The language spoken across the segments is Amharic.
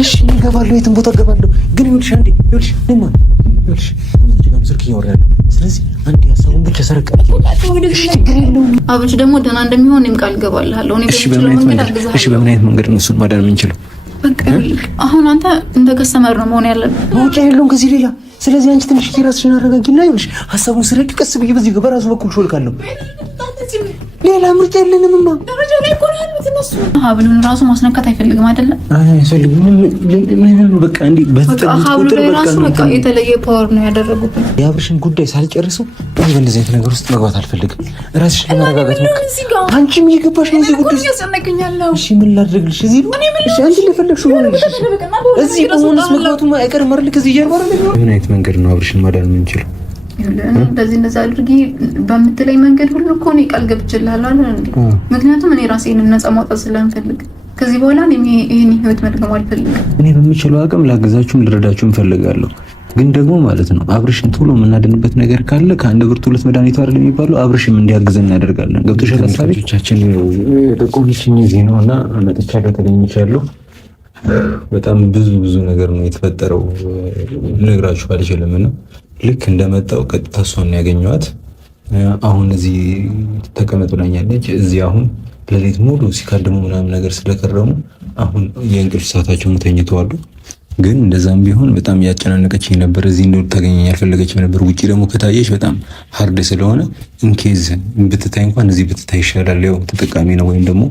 እሺ እገባለሁ፣ የትም ቦታ እገባለሁ። ግን ይኸውልሽ አንዴ ይኸውልሽ ነማ ይኸውልሽ ምንም ስልክ እያወራለሁ። ስለዚህ አንዴ ሀሳቡን ብቻ ሰረቀ። አብርሽ ደግሞ ደህና እንደሚሆን እኔም ቃል እገባልሃለሁ። እሺ በምን አይነት መንገድ ነው እሱን ማዳን የምንችለው? በቃ አሁን አንተ እንደ ከስተመር ነው መሆን ያለብህ። ወጪ የለውም ከዚህ ሌላ። ስለዚህ አንቺ ትንሽ ራስሽን አረጋጊና ይኸውልሽ ሀሳቡን ስረቅ ቀስ ብዬ በዚህ በራሱ በኩል ሾልካለሁ። ሌላ ምርጫ የለንምማ። ደረጃው ላይ እኮ ነው ያሉት እነሱ። ሀብሉን ራሱ ማስነካት አይፈልግም አይደለ? አይፈልግም። ምን በቃ እንዴ ሀብሉ ላይ ራሱ በቃ የተለየ ፓወር ነው ያደረጉት። የአብርሽን ጉዳይ ሳልጨርሰው በእንደዚህ አይነት ነገር ውስጥ መግባት አልፈልግም። ራስሽን ለማረጋጋት ነው። አንቺም እየገባሽ ነው እዚህ ጉዳይ። እሺ ምን ላድርግልሽ? እዚህ ነው እሺ አንቺ ለፈለግሽው ነው። እዚህ በሆነስ መግባቱ አይቀርም አይደል? ከዚህ ጀርባ አይደል? ምን አይነት መንገድ ነው አብርሽን ማዳን የምንችለው? እንደዛ አድርጊ በምትለኝ መንገድ ሁሉ እኮ ነው ቃል ገብቼልሃለሁ አይደል? ምክንያቱም እኔ ራሴን ነፃ ማውጣት ስለምፈልግ ከዚህ በኋላ እኔ ይሄን ህይወት መድገም አልፈልግም። እኔ በምችለው አቅም ላገዛችሁም ልረዳችሁም ፈልጋለሁ። ግን ደግሞ ማለት ነው አብርሽን ቶሎ የምናድንበት ነገር ካለ ከአንድ ብርቱ ሁለት መድኃኒቱ አይደል የሚባለው? አብርሽም እንዲያግዘን እናደርጋለን። ገብቶሻል? ሀሳቦቻችን ጠቆምሽኝ እዚህ ነውና መጥቻለሁ፣ ተገኝቻለሁ። በጣም ብዙ ነገር ነው የተፈጠረው፣ ልነግራችሁ አልችልምና ልክ እንደመጣው ቀጥታ እሷን ያገኘኋት። አሁን እዚህ ተቀመጥ ብላኛለች። እዚህ አሁን ለሌት ሙሉ ሲካደሙ ምናምን ነገር ስለከረሙ አሁን የእንቅልፍ ሰዓታቸው ተኝተዋል። ግን እንደዛም ቢሆን በጣም ያጨናነቀችኝ ነበር። እዚህ እንደው ታገኘኝ አልፈለገችም ነበር። ውጪ ደግሞ ከታየሽ በጣም ሃርድ ስለሆነ ኢንኬዝ ብትታይ እንኳን እዚህ ብትታይ ይሻላል። ያው ተጠቃሚ ነው ወይም ደግሞ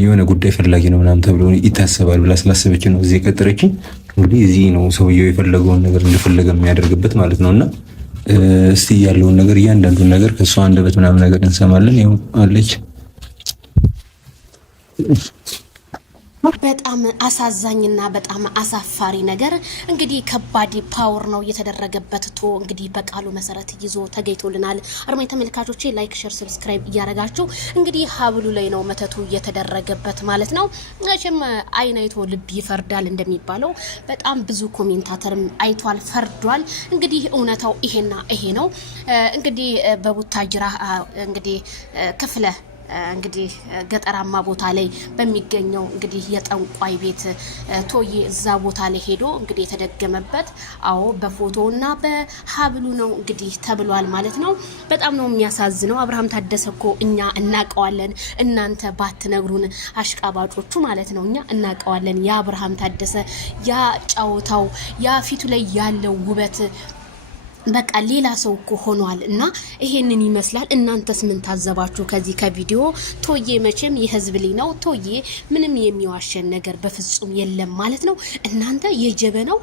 የሆነ ጉዳይ ፈላጊ ነው ምናምን ተብሎ ይታሰባል ብላ ስላሰበች ነው እዚህ የቀጠረችኝ። እንግዲህ እዚህ ነው ሰውየው የፈለገውን ነገር እንደፈለገ የሚያደርግበት ማለት ነውና እስቲ ያለውን ነገር እያንዳንዱን ነገር ከሷ አንደበት ምናምን ነገር እንሰማለን። ይኸው አለች። በጣም አሳዛኝና በጣም አሳፋሪ ነገር እንግዲህ ከባድ ፓወር ነው የተደረገበት። እንግዲህ በቃሉ መሰረት ይዞ ተገኝቶልናል። አርማይ ተመልካቾቼ ላይክ፣ ሼር፣ ሰብስክራይብ እያደረጋችሁ እንግዲህ ሀብሉ ላይ ነው መተቱ የተደረገበት ማለት ነው። እሺም አይን አይቶ ልብ ይፈርዳል እንደሚባለው በጣም ብዙ ኮሜንታተርም አይቷል፣ ፈርዷል። እንግዲህ እውነታው ይሄና ይሄ ነው። እንግዲህ በቡታጅራ እንግዲህ ክፍለ እንግዲህ ገጠራማ ቦታ ላይ በሚገኘው እንግዲህ የጠንቋይ ቤት ቶዬ እዛ ቦታ ላይ ሄዶ እንግዲህ የተደገመበት አዎ በፎቶና በሀብሉ ነው እንግዲህ ተብሏል ማለት ነው። በጣም ነው የሚያሳዝነው። አብርሃም ታደሰ እኮ እኛ እናቀዋለን፣ እናንተ ባትነግሩን አሽቃባጮቹ ማለት ነው። እኛ እናቀዋለን። ያ አብርሃም ታደሰ ያ ጫወታው ያ ፊቱ ላይ ያለው ውበት በቃ ሌላ ሰው እኮ ሆኗል። እና ይሄንን ይመስላል። እናንተስ ምን ታዘባችሁ ከዚህ ከቪዲዮ? ቶዬ መቼም የህዝብ ልጅ ነው። ቶዬ ምንም የሚዋሸን ነገር በፍጹም የለም ማለት ነው። እናንተ የጀበናው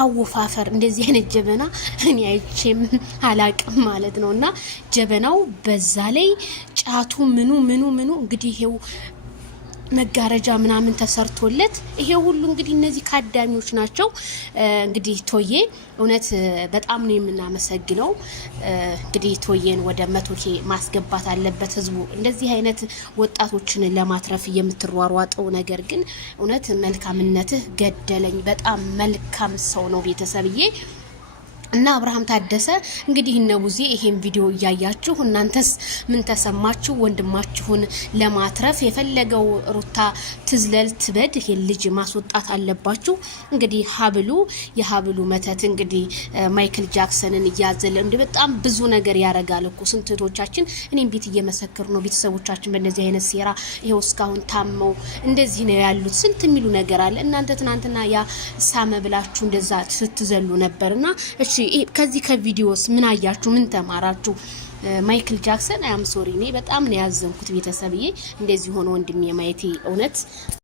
አወፋፈር እንደዚህ አይነት ጀበና እኔ አይቼም አላቅም ማለት ነው። እና ጀበናው በዛ ላይ ጫቱ ምኑ እንግዲህ ይሄው መጋረጃ ምናምን ተሰርቶለት ይሄ ሁሉ እንግዲህ እነዚህ ካዳሚዎች ናቸው። እንግዲህ ቶዬ እውነት በጣም ነው የምናመሰግነው። እንግዲህ ቶዬን ወደ 100K ማስገባት አለበት ህዝቡ። እንደዚህ አይነት ወጣቶችን ለማትረፍ የምትሯሯጠው ነገር ግን እውነት መልካምነትህ ገደለኝ። በጣም መልካም ሰው ነው ቤተሰብዬ። እና አብርሃም ታደሰ እንግዲህ እነ ቡዜ ይሄን ቪዲዮ እያያችሁ እናንተስ ምን ተሰማችሁ? ወንድማችሁን ለማትረፍ የፈለገው ሩታ ትዝለል ትበድ ይሄን ልጅ ማስወጣት አለባችሁ። እንግዲህ የሀብሉ መተት እንግዲህ ማይክል ጃክሰንን እያዘለ እንደ በጣም ብዙ ነገር ያረጋል እኮ ስንቶቻችን እኔም ቤት እየመሰከሩ ነው። ቤተሰቦቻችን በእነዚህ አይነት ሴራ ይሄው እስካሁን ታመው እንደዚህ ነው ያሉት። ስንት የሚሉ ነገር አለ። እናንተ ትናንትና ያ ሳመ ብላችሁ እንደዛ ስትዘሉ ነበርና እሺ ከዚህ ከቪዲዮስ ምን አያችሁ? ምን ተማራችሁ? ማይክል ጃክሰን አም ሶሪ እኔ በጣም ነው ያዘንኩት ቤተሰብዬ። እንደዚህ ሆኖ ወንድሜ ማየቴ እውነት